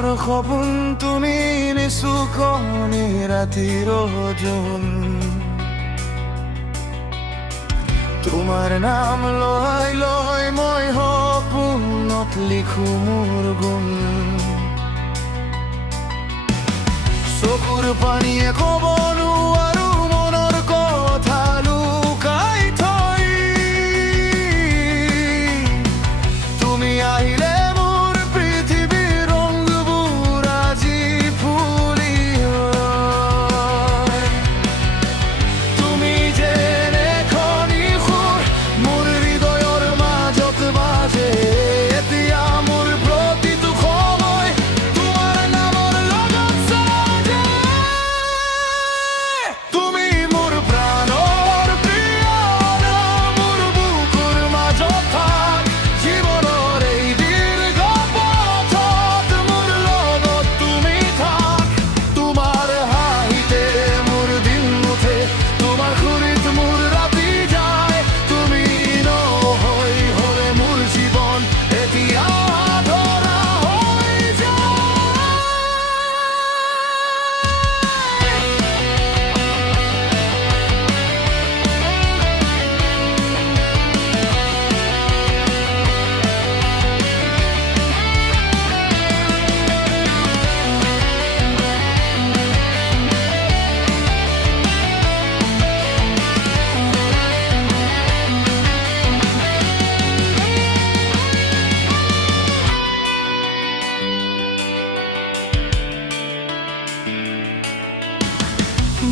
মনৰ সপোন তুমি নিচুকনি ৰাতিৰ যোন তোমাৰ নাম লৈ লৈ মই সপোনত লিখো মোৰ গুণ চকুৰ পানীয়ে ক'ব নোৱাৰো মনৰ কথা লুকাই থৈ তুমি আহিলে মোৰ পৃথিৱীৰ ৰংবোৰ আজি ফুলি হয় তুমি যেনে খনি সুৰ মোৰ হৃদয়ৰ মাজত বাজে এতিয়া মোৰ প্ৰতিটো সময় তোমাৰ নামৰ লগত সাজে তুমি মোৰ প্ৰাণৰ প্ৰিয় মোৰ বুকুৰ মাজত থাক জীৱনৰ এই দীৰ্ঘ পথত মোৰ লগত তুমি থাক তোমাৰ হাঁহিতে মোৰ দিন নুঠে তোমাৰ খুৰিত মোৰ ৰাতি যায় তুমি নহৈ হ'লে মোৰ জীৱন এতিয়া ধৰা হৈ যায়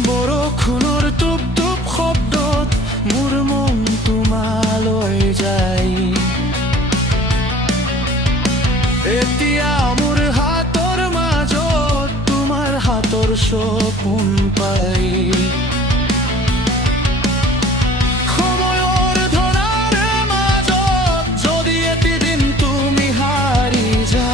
বৰষুণৰ টোপ টোপ শব্দত মোৰ মন তোমালৈ যায় এতিয়া মোৰ হাতৰ মাজত তোমাৰ হাতৰ সপোন পাই সময়ৰ ধৰাৰ মাজত যদি এদিন তুমি হাৰি যা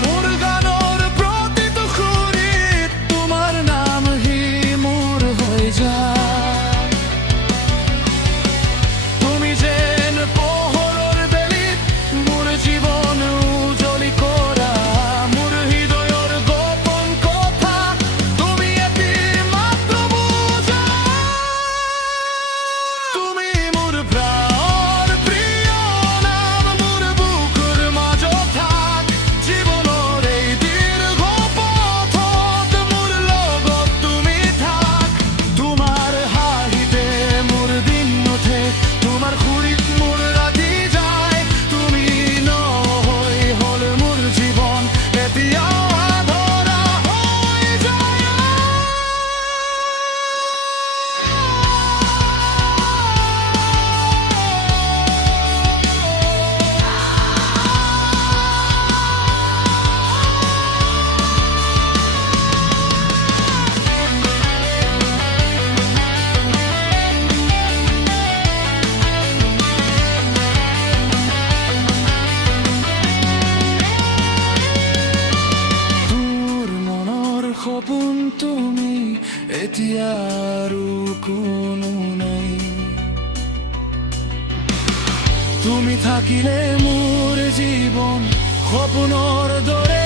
মোৰ গানৰ প্ৰতিটো সুৰিত তোমাৰ নাম হি মোৰ হৈ যায় তুমি যেন পোহৰৰ বেলিত মোৰ জীৱন উজ্বলি কৰা মোৰ হৃদয়ৰ গোপন কথা তুমি এটি মাত্ৰ বুজা তুমি মোৰ প্ৰাণৰ প্ৰিয় নাম মোৰ বুকুৰ মাজত থাক জীৱনৰ এই দীৰ্ঘ পথত মোৰ লগত তুমি থাক তোমাৰ হাঁহিতে মোৰ দিন নুঠে তোমাৰ খুৰিত মোৰ ৰাতি যায় তুমি নহৈ হ'ল মোৰ জীৱন এতিয়া ধৰা হৈ যায় তোৰ মনৰ সপোন তুমি এতিয়া আৰু কোনো নাই তুমি থাকিলে মোৰ জীৱন সপোনৰ দৰে